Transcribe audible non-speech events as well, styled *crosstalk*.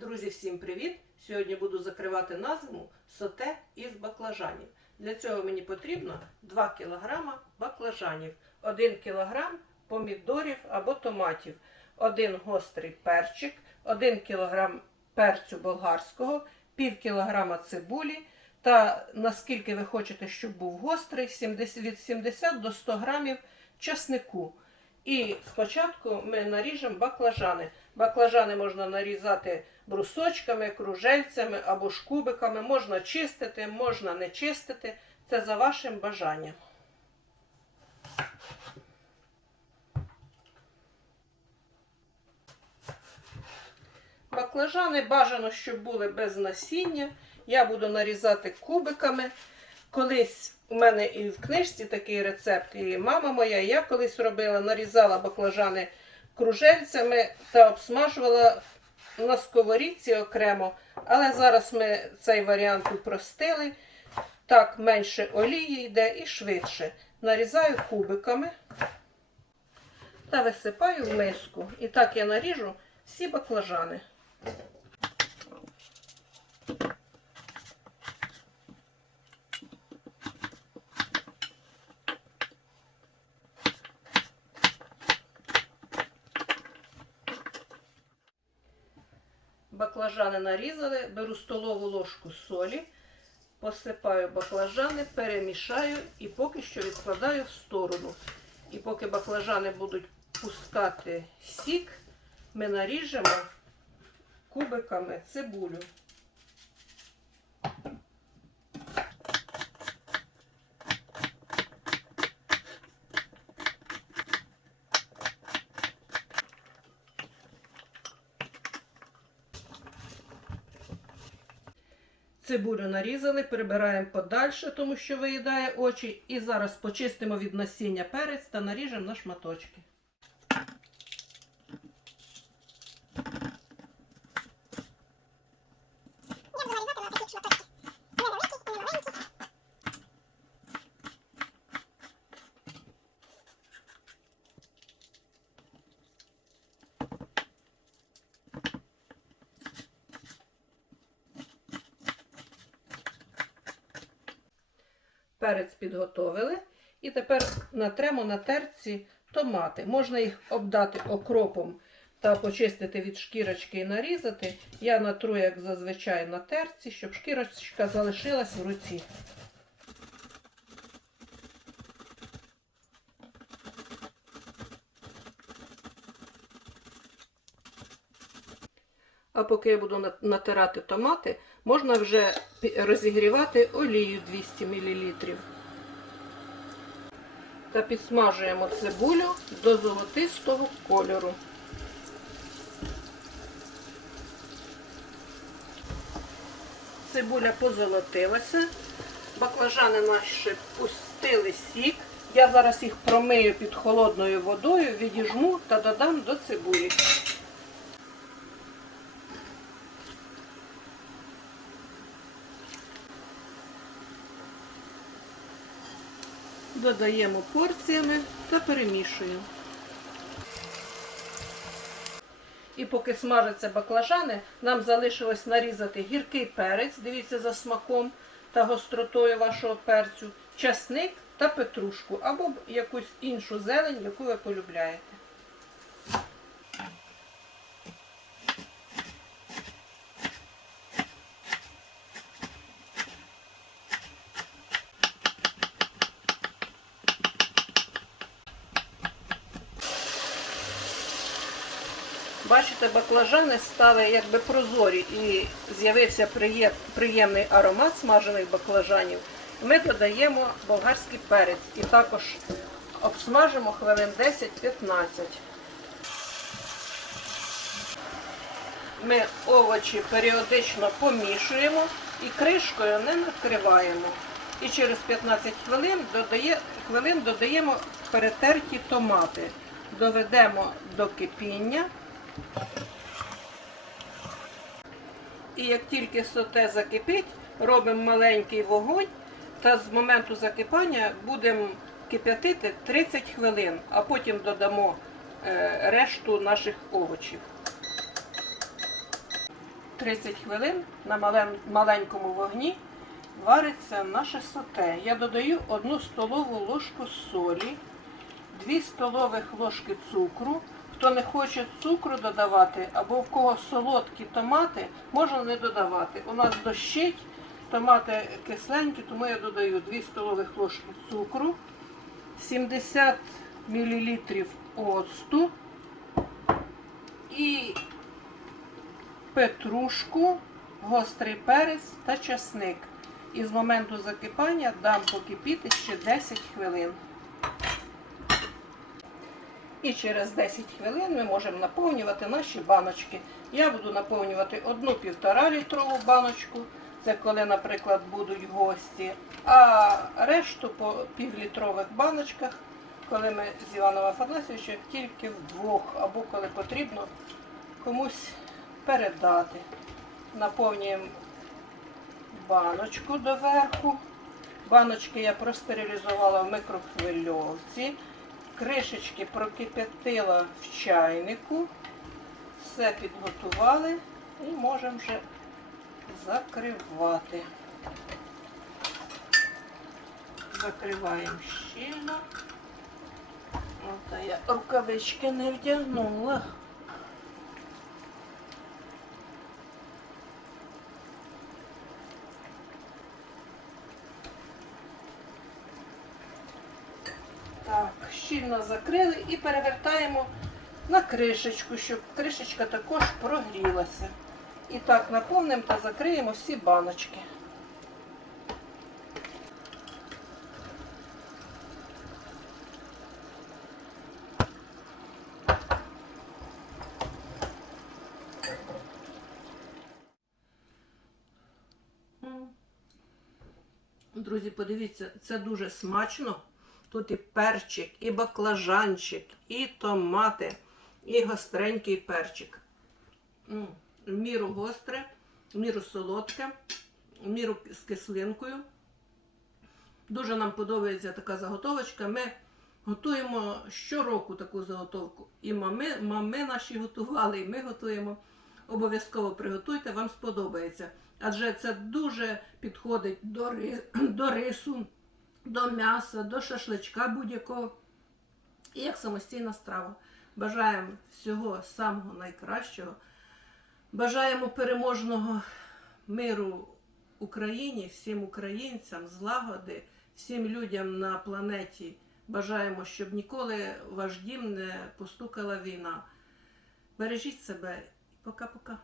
Друзі, всім привіт! Сьогодні буду закривати на зиму соте із баклажанів. Для цього мені потрібно 2 кг баклажанів, 1 кг помідорів або томатів, 1 гострий перчик, 1 кг перцю болгарського, пів кілограма цибулі та наскільки ви хочете, щоб був гострий, 70 від 70 до 100 грамів часнику. І спочатку ми наріжемо баклажани. Баклажани можна нарізати брусочками, кружельцями або ж кубиками. Можна чистити, можна не чистити. Це за вашим бажанням. Баклажани бажано, щоб були без насіння. Я буду нарізати кубиками. Колись у мене і в книжці такий рецепт, і мама моя, я колись робила, нарізала баклажани кружельцями та обсмажувала на сковорідці окремо. Але зараз ми цей варіант упростили. Так, менше олії йде і швидше. Нарізаю кубиками та висипаю в миску. І так я наріжу всі баклажани. Баклажани нарізали, беру столову ложку солі, посипаю баклажани, перемішаю і поки що відкладаю в сторону. І поки баклажани будуть пускати сік, ми наріжемо кубиками цибулю. Цибулю нарізали, прибираємо подальше, тому що виїдає очі. І зараз почистимо від насіння перець та наріжемо на шматочки. Перець підготовили. І тепер натремо на терці томати. Можна їх обдати окропом та почистити від шкірочки і нарізати. Я натру, як зазвичай, на терці, щоб шкірочка залишилась в руці. А поки я буду натирати томати, можна вже розігрівати олію 200 мл. Та підсмажуємо цибулю до золотистого кольору. Цибуля позолотилася, баклажани наші пустили сік. Я зараз їх промию під холодною водою, відіжму та додам до цибулі. Додаємо порціями та перемішуємо. І поки смажаться баклажани, нам залишилось нарізати гіркий перець, дивіться за смаком та гостротою вашого перцю, часник та петрушку або якусь іншу зелень, яку ви полюбляєте. Бачите, баклажани стали якби прозорі і з'явився приємний аромат смажених баклажанів. Ми додаємо болгарський перець і також обсмажимо хвилин 10-15. Ми овочі періодично помішуємо і кришкою не накриваємо. І через 15 хвилин, додає, хвилин додаємо перетерті томати. Доведемо до кипіння. І як тільки соте закипить, робимо маленький вогонь та з моменту закипання будемо кип'ятити 30 хвилин, а потім додамо е, решту наших овочів. 30 хвилин на маленькому вогні вариться наше соте. Я додаю 1 столову ложку солі, 2 столових ложки цукру. Хто не хоче цукру додавати, або в кого солодкі томати, можна не додавати. У нас дощить, томати кисленькі, тому я додаю 2 столових ложки цукру, 70 мл оцту і петрушку, гострий перець та часник. І з моменту закипання дам покипіти ще 10 хвилин. І через 10 хвилин ми можемо наповнювати наші баночки. Я буду наповнювати одну півтора літрову баночку. Це коли, наприклад, будуть гості. А решту по півлітрових баночках, коли ми з Іваном Афанасьовичем тільки вдвох, або коли потрібно комусь передати. Наповнюємо баночку доверху. Баночки я простерилізувала в микрохвильовці. Кришечки прокип'ятила в чайнику. Все підготували і можемо вже закривати. Закриваємо щільно. От, я рукавички не вдягнула. Так, щільно закрили і перевертаємо на кришечку, щоб кришечка також прогрілася. І так наповнимо та закриємо всі баночки. Друзі, подивіться, це дуже смачно. Тут і перчик, і баклажанчик, і томати, і гостренький перчик. М, В міру гостре, міру солодке, міру з кислинкою. Дуже нам подобається така заготовочка. Ми готуємо щороку таку заготовку. І мами, мами наші готували, і ми готуємо. Обов'язково приготуйте, вам сподобається. Адже це дуже підходить до, ри- *clears throat* до рису, до м'яса, до шашличка будь-якого. І як самостійна страва. Бажаємо всього самого найкращого. Бажаємо переможного миру Україні, всім українцям, злагоди, всім людям на планеті. Бажаємо, щоб ніколи ваш дім не постукала війна. Бережіть себе. Пока-пока.